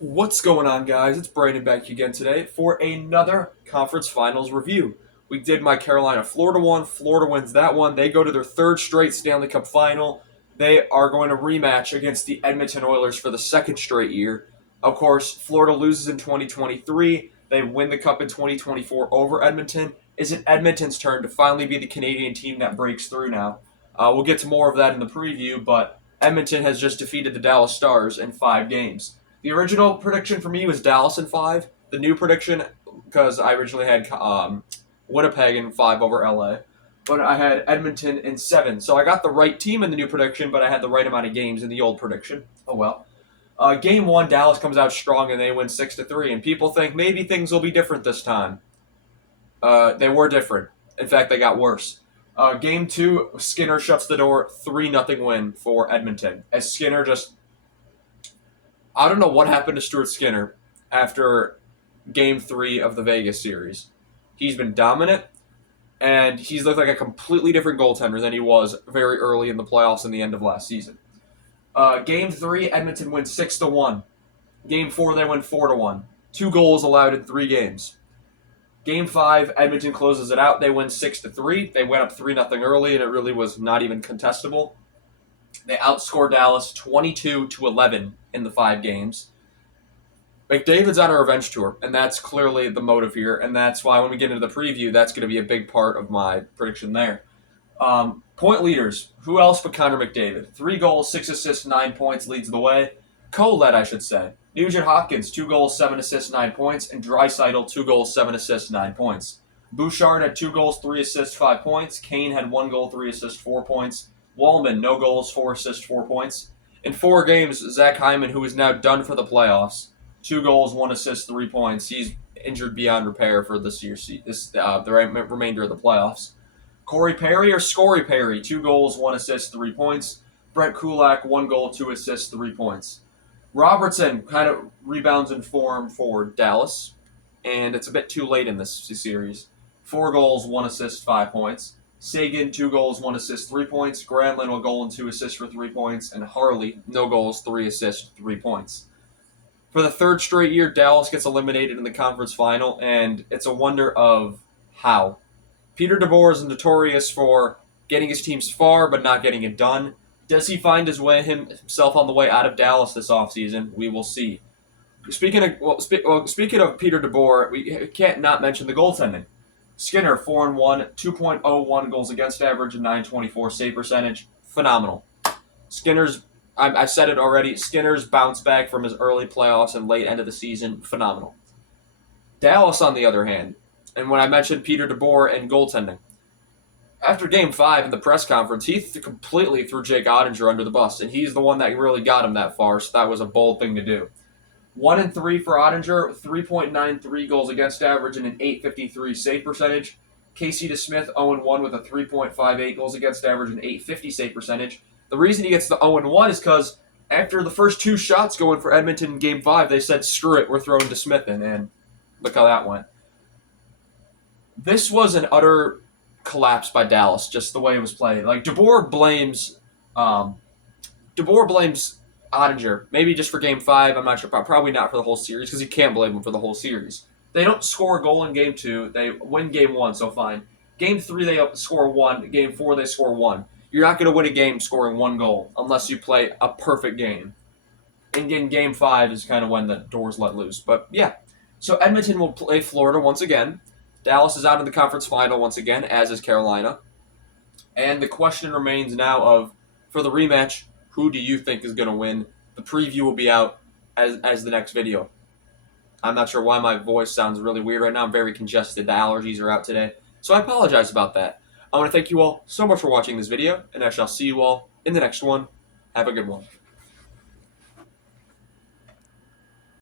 What's going on, guys? It's Brandon back again today for another conference finals review. We did my Carolina-Florida one. Florida wins that one. They go to their third straight Stanley Cup final. They are going to rematch against the Edmonton Oilers for the second straight year. Of course, Florida loses in 2023. They win the Cup in 2024 over Edmonton. Is it Edmonton's turn to finally be the Canadian team that breaks through now? We'll get to more of that in the preview, but Edmonton has just defeated the Dallas Stars in 5 games. The original prediction for me was Dallas in 5. The new prediction, because I originally had Winnipeg in 5 over LA, but I had Edmonton in 7. So I got the right team in the new prediction, but I had the right amount of games in the old prediction. Oh well. Game 1, Dallas comes out strong and they win 6-3, and people think maybe things will be different this time. They were different. In fact, they got worse. Game 2, Skinner shuts the door, 3-0 win for Edmonton. As Skinner just I don't know what happened to Stuart Skinner after Game 3 of the Vegas series. He's been dominant, and he's looked like a completely different goaltender than he was very early in the playoffs and the end of last season. Game 3, Edmonton wins 6-1. Game 4, they win 4-1. 2 goals allowed in 3 games. Game 5, Edmonton closes it out. They win 6-3. They went up 3-0 early, and it really was not even contestable. They outscored Dallas 22-11 in the 5 games. McDavid's on a revenge tour, and that's clearly the motive here, and that's why when we get into the preview, that's going to be a big part of my prediction there. Point leaders, who else but Connor McDavid? 3 goals, 6 assists, 9 points leads the way. Co-led, I should say. Nugent Hopkins, 2 goals, 7 assists, 9 points, and Draisaitl, 2 goals, 7 assists, 9 points. Bouchard had 2 goals, 3 assists, 5 points. Kane had 1 goal, 3 assists, 4 points. Wallman, no goals, 4 assists, 4 points. In 4 games, Zach Hyman, who is now done for the playoffs, 2 goals, 1 assist, 3 points. He's injured beyond repair for this year's the remainder of the playoffs. Corey Perry or Scory Perry, 2 goals, 1 assist, 3 points. Brett Kulak, 1 goal, 2 assists, 3 points. Robertson kind of rebounds in form for Dallas, and it's a bit too late in this series. 4 goals, 1 assist, 5 points. Sagan, 2 goals, 1 assist, 3 points. Granlund, 1 goal and 2 assists for 3 points. And Harley, no goals, 3 assists, 3 points. For the 3rd straight year, Dallas gets eliminated in the conference final, and it's a wonder of how. Peter DeBoer is notorious for getting his teams far but not getting it done. Does he find his way himself on the way out of Dallas this offseason? We will see. Speaking of Peter DeBoer, we can't not mention the goaltending. Skinner, 4-1, 2.01 goals against average, and 924 save percentage. Phenomenal. I've said it already, Skinner's bounce back from his early playoffs and late end of the season, phenomenal. Dallas, on the other hand, and when I mentioned Peter DeBoer and goaltending, after Game 5 in the press conference, he completely threw Jake Ottinger under the bus, and he's the one that really got him that far, so that was a bold thing to do. 1-3 for Ottinger, 3.93 goals against average and an 853 save percentage. Casey DeSmith, 0-1 with a 3.58 goals against average and 850 save percentage. The reason he gets the 0-1 is because after the first 2 shots going for Edmonton in Game 5, they said, screw it, we're throwing DeSmith in, and look how that went. This was an utter collapse by Dallas, just the way it was played. Like, DeBoer blames Ottinger, maybe just for Game 5, I'm not sure, probably not for the whole series, because you can't blame him for the whole series. They don't score a goal in Game 2, they win Game 1, so fine. Game 3, they score 1, Game 4, they score 1. You're not going to win a game scoring 1 goal, unless you play a perfect game. And in Game 5 is kind of when the doors let loose. But, yeah. So Edmonton will play Florida once again. Dallas is out in the conference final once again, as is Carolina. And the question remains now of, for the rematch, who do you think is going to win? The preview will be out as the next video. I'm not sure why my voice sounds really weird right now. I'm very congested. The allergies are out today. So I apologize about that. I want to thank you all so much for watching this video, and I shall see you all in the next one. Have a good one.